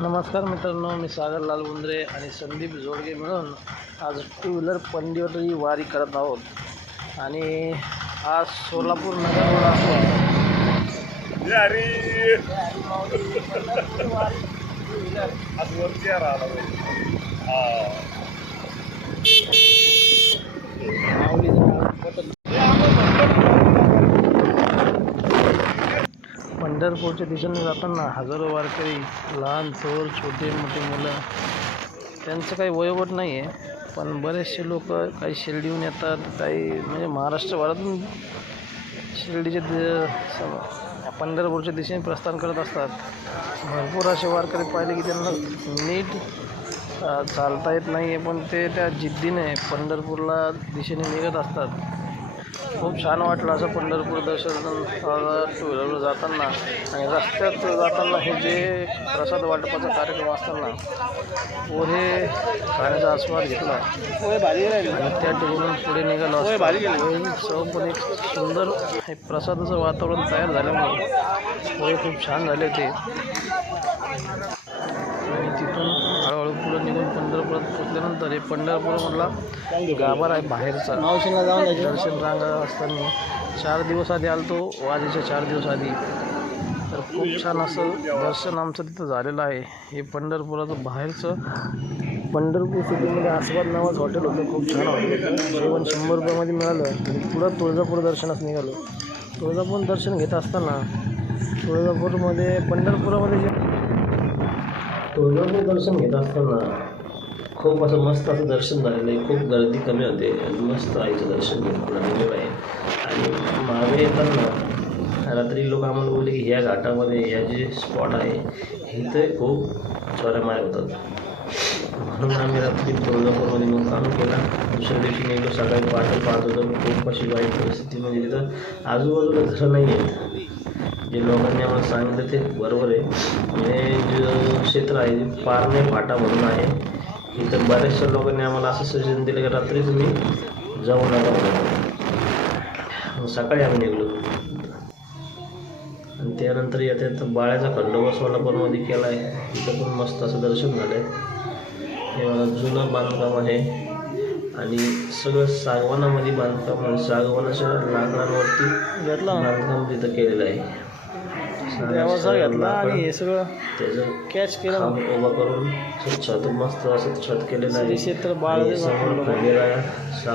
नमस्कार मित्रांनो मी सागर लालबुंद्रे आणि संदीप जोडगे मिळून आज टू व्हीलर पंढीवरची वारी करत आहोत. आणि आज सोलापूर नगरवर असून आज पंढरपूरच्या दिशेने जाताना हजारो वारकरी लहान थोर छोटे मोठे मुलं त्यांचं काही वयोगट नाही आहे पण बरेचसे लोक काही शिर्डीहून येतात काही म्हणजे महाराष्ट्रभरातून शिर्डीच्या दि- स- पंढरपूरच्या दिशेने प्रस्थान करत असतात. भरपूर असे वारकरी पाहिले की त्यांना नीट चालता येत नाही आहे पण ते त्या जिद्दीने पंढरपूरला दिशेने निघत असतात. खूप छान वाटलं असं पंढरपूर दर्शन टू व्हीलरवर जाताना. आणि रस्त्यात जाताना हे जे प्रसाद वाटपाचा कार्यक्रम असताना पोहे खाण्याचा आस्वाद घेतला. आणि त्या ठिकाणून पुढे निघालो असतो. पण एक सुंदर हे प्रसादाचं वातावरण तयार झाल्यामुळे पोहे खूप छान झाले होते. पोचल्यानंतर हे पंढरपूरमधला गाभार आहे बाहेरचा. मावशीला जाऊन दर्शन रांगा असताना चार दिवस आधी आलो तो वाजेच्या चार दिवस आधी. तर खूप छान असं दर्शन आमचं तिथं झालेलं आहे. हे पंढरपुराचं बाहेरचं पंढरपूर सिटीमध्ये आस्वाद नावाचं हॉटेल होतं. खूप छान हॉटेल होतं. जेवण शंभर रुपयामध्ये मिळालं. आणि पुढं तुळजापूर दर्शनास निघालो. तुळजापूर दर्शन घेत असताना तुळजापूरमध्ये पंढरपुरामध्ये जे तुळजापूर दर्शन घेत असताना खूप असं मस्त असं दर्शन झालेलं आहे. खूप गर्दी कमी होते. आणि मस्त आईचं दर्शन आहे. आणि मागे येताना रात्री लोक आम्हाला बोलले की ह्या घाटामध्ये ह्या जे स्पॉट आहे इथं खूप चोऱ्या माऱ्या होतात. म्हणून आम्ही रात्री तुळजापूरमध्ये मुक्काम केला. दुसऱ्या दिवशी नेलो. सकाळी पहाटे पाहत होतो. खूप अशी वाईट परिस्थिती म्हणजे तिथं आजूबाजूला घरं नाही आहेत. जे लोकांनी आम्हाला सांगितलं ते बरोबर आहे. म्हणजे जे क्षेत्र आहे ते पारणे फाटा म्हणून आहे. इथं बऱ्याचशा लोकांनी आम्हाला असं सजेशन दिलं की रात्री तुम्ही जाऊ नका सकाळी आम्ही निघलो. आणि त्यानंतर येता येता बाळ्याचा खंडोबा सोलापूरमध्ये केला आहे तिथं पण मस्त असं दर्शन झालं आहे हे मला जुनं बांधकाम आहे. आणि सगळं सागवानामध्ये बांधकाम. सागवानाच्या लाकडांवरती बांधकाम तिथं केलेलं आहे. देवाचा घेतला आणि हे सगळं त्याचं कॅच केलं. उभा करून छत मस्त असं छत केलेलं आहे. क्षेत्र बाळ समोर